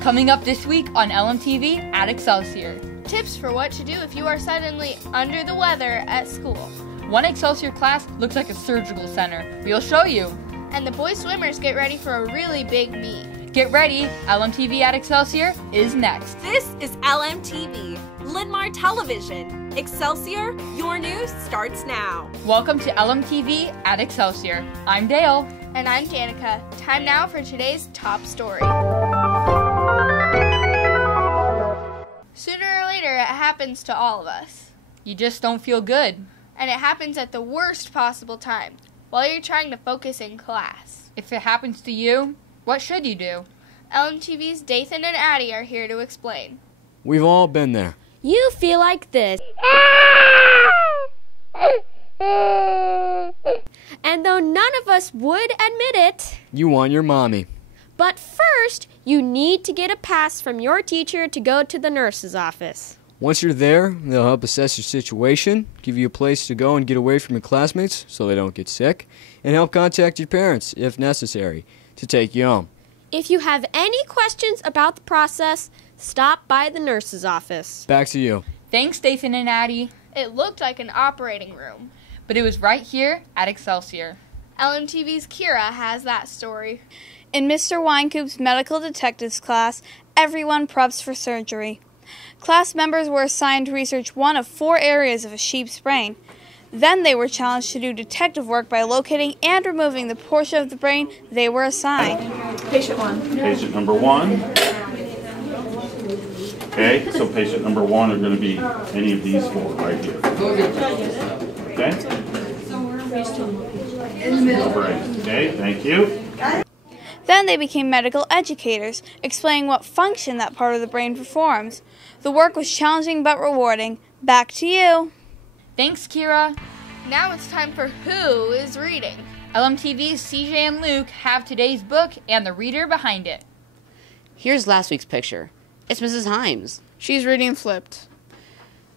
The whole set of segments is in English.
Coming up this week on LMTV at Excelsior. Tips for what to do if you are suddenly under the weather at school. One Excelsior class looks like a surgical center. We'll show you. And the boys swimmers get ready for a really big meet. Get ready, LMTV at Excelsior is next. This is LMTV, Linn-Mar Television. Excelsior, your news starts now. Welcome to LMTV at Excelsior. I'm Dale. And I'm Danica. Time now for today's top story. Sooner or later, it happens to all of us. You just don't feel good. And it happens at the worst possible time, while you're trying to focus in class. If it happens to you, what should you do? LMTV's Dathan and Addie are here to explain. We've all been there. You feel like this. And though none of us would admit it, You want your mommy. but first, you need to get a pass from your teacher to go to the nurse's office. Once you're there, they'll help assess your situation, give you a place to go and get away from your classmates so they don't get sick, and help contact your parents, if necessary, to take you home. If you have any questions about the process, stop by the nurse's office. Back to you. Thanks, Dathan and Addie. It looked like an operating room. But it was right here at Excelsior. LMTV's Kira has that story. In Mr. Winecoop's medical detectives class, everyone preps for surgery. Class members were assigned to research one of 4 areas of a sheep's brain. Then they were challenged to do detective work by locating and removing the portion of the brain they were assigned. Patient number 1. Okay, so patient number 1 are going to be any of these 4 right here. Okay? In the middle. Okay, thank you. Then they became medical educators, explaining what function that part of the brain performs. The work was challenging but rewarding. Back to you. Thanks, Kira. Now it's time for Who is Reading. LMTV's CJ and Luke have today's book and the reader behind it. Here's last week's picture. It's Mrs. Himes. She's reading flipped.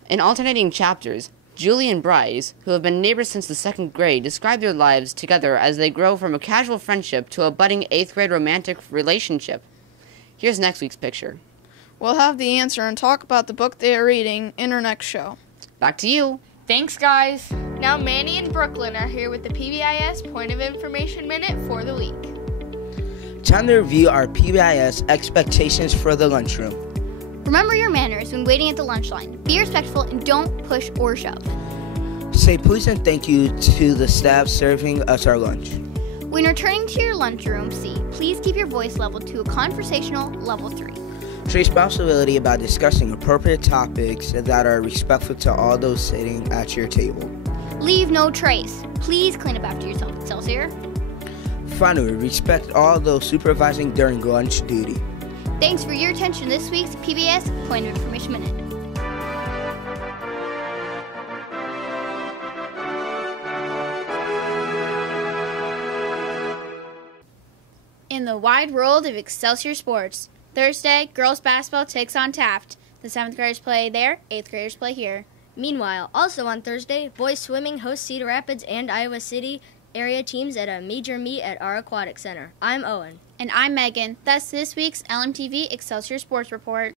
In alternating chapters, Julie and Bryce, who have been neighbors since the 2nd grade, describe their lives together as they grow from a casual friendship to a budding 8th grade romantic relationship. Here's next week's picture. We'll have the answer and talk about the book they are reading in our next show. Back to you. Thanks, guys. Now Manny and Brooklyn are here with the PBIS Point of Information Minute for the week. Time to review our PBIS expectations for the lunchroom. Remember your manners when waiting at the lunch line. Be respectful and don't push or shove. Say please and thank you to the staff serving us our lunch. When returning to your lunchroom seat, please keep your voice level to a conversational level 3. Show responsibility about discussing appropriate topics that are respectful to all those sitting at your table. Leave no trace. Please clean up after yourself, Excelsior. Finally, respect all those supervising during lunch duty. Thanks for your attention this week's PBS Point of Information Minute. In the wide world of Excelsior sports, Thursday, girls basketball takes on Taft. The 7th graders play there, 8th graders play here. Meanwhile, also on Thursday, boys swimming host Cedar Rapids and Iowa City area teams at a major meet at our aquatic center. I'm Owen. And I'm Megan. That's this week's LMTV Excelsior Sports Report.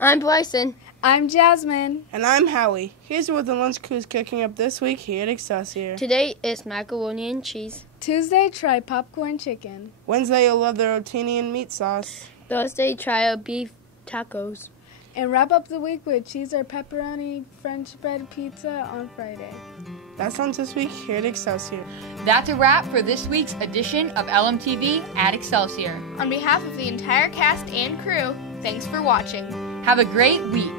I'm Bryson. I'm Jasmine. And I'm Howie. Here's what the lunch crew is cooking up this week here at Excelsior. Today is macaroni and cheese. Tuesday, try popcorn chicken. Wednesday, you'll love the rotini and meat sauce. Thursday, try our beef tacos. And wrap up the week with cheese or pepperoni French bread pizza on Friday. That sounds this week here at Excelsior. That's a wrap for this week's edition of LMTV at Excelsior. On behalf of the entire cast and crew, thanks for watching. Have a great week.